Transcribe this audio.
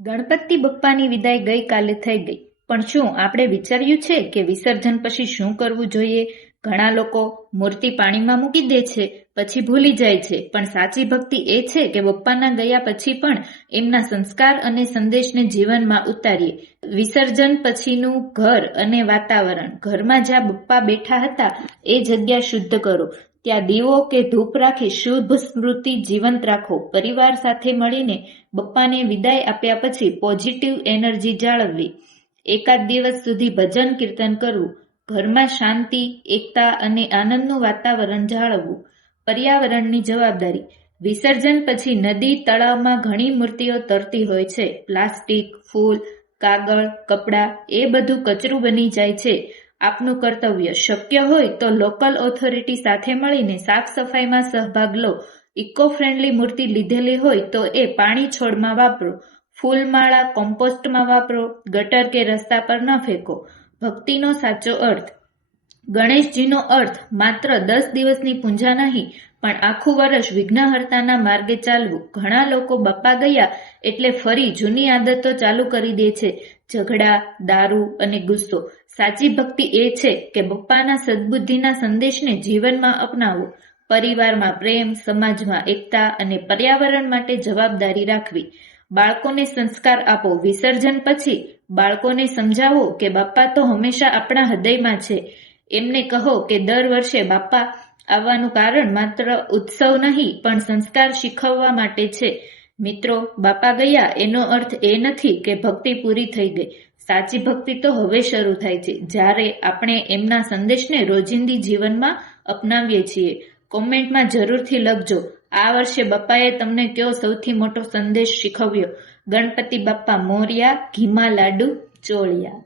ગણપતિ બપ્પાની વિદાય ગઈકાલે થઈ ગઈ, પણ શું આપણે વિચાર્યું છે કે વિસર્જન પછી શું કરવું જોઈએ? ઘણા લોકો મૂર્તિ પાણીમાં મૂકી દે છે, પછી ભૂલી જાય છે, પણ સાચી ભક્તિ એ છે કે બપ્પાના ગયા પછી પણ એમના સંસ્કાર અને સંદેશને જીવનમાં ઉતારીએ. વિસર્જન પછીનું ઘર અને વાતાવરણ. ઘરમાં જ્યાં બપ્પા બેઠા હતા એ જગ્યા શુદ્ધ કરો. ત્યાં દીવો કે ધૂપ રાખી શુભ સ્મૃતિ જીવંત રાખો. પરિવાર સાથે મળીને બપ્પાને વિદાય આપ્યા પછી પોઝિટિવ એનર્જી જાળવવી. એકાદ દિવસ સુધી ભજન કીર્તન કરવું. ઘરમાં શાંતિ, એકતા અને આનંદનું વાતાવરણ જાળવવું. પર્યાવરણની જવાબદારી. વિસર્જન પછી નદી, તળાવમાં ઘણી મૂર્તિઓ તરતી હોય છે. પ્લાસ્ટિક, ફૂલ, કાગળ, કપડાં એ બધું કચરું બની જાય છે. આપનું કર્તવ્ય શક્ય હોય તો લોકલ ઓથોરિટી સાથે મળીને સાફ સફાઈમાં સહભાગ લો. ઇકો ફ્રેન્ડલી મૂર્તિ લીધેલી હોય તો એ પાણી છોડમાં વાપરો. ફૂલમાળા કોમ્પોસ્ટમાં વાપરો. ગટર કે રસ્તા પર ન ફેંકો. ભક્તિનો સાચો અર્થ. ગણેશજીનો અર્થ માત્ર 10 દિવસની પૂજા નહીં, પણ આખું વર્ષ વિઘ્નહર્તાના માર્ગે ચાલવું. ઘણા લોકો બપ્પા ગયા એટલે ફરી જૂની આદતો ચાલુ કરી દે છે, ઝઘડા, દારૂ અને ગુસ્સો. સાચી ભક્તિ એ છે કે બપ્પાના સદબુદ્ધિના સંદેશને જીવનમાં અપનાવો. પરિવારમાં પ્રેમ, સમાજમાં એકતા અને પર્યાવરણ માટે જવાબદારી રાખવી. બાળકોને સંસ્કાર આપો. વિસર્જન પછી બાળકોને સમજાવો કે બાપ્પા તો હંમેશા આપણા હૃદયમાં છે. એમને કહો કે દર વર્ષે બાપ્પા આવવાનું કારણ માત્ર ઉત્સવ નહીં, પણ સંસ્કાર શીખવવા માટે છે. મિત્રો, બાપા ગયા એનો અર્થ એ નથી કે ભક્તિ પૂરી થઈ ગઈ. સાચી ભક્તિ તો હવે શરૂ થાય છે, જ્યારે આપણે એમના સંદેશને રોજિંદી જીવનમાં અપનાવીએ છીએ. કોમેન્ટમાં જરૂરથી લખજો, આ વર્ષે બપ્પાએ તમને કયો સૌથી મોટો સંદેશ શીખવ્યો. ગણપતિ બાપ્પા મોર્યા. ઘીમાં લાડુ ચોળિયા.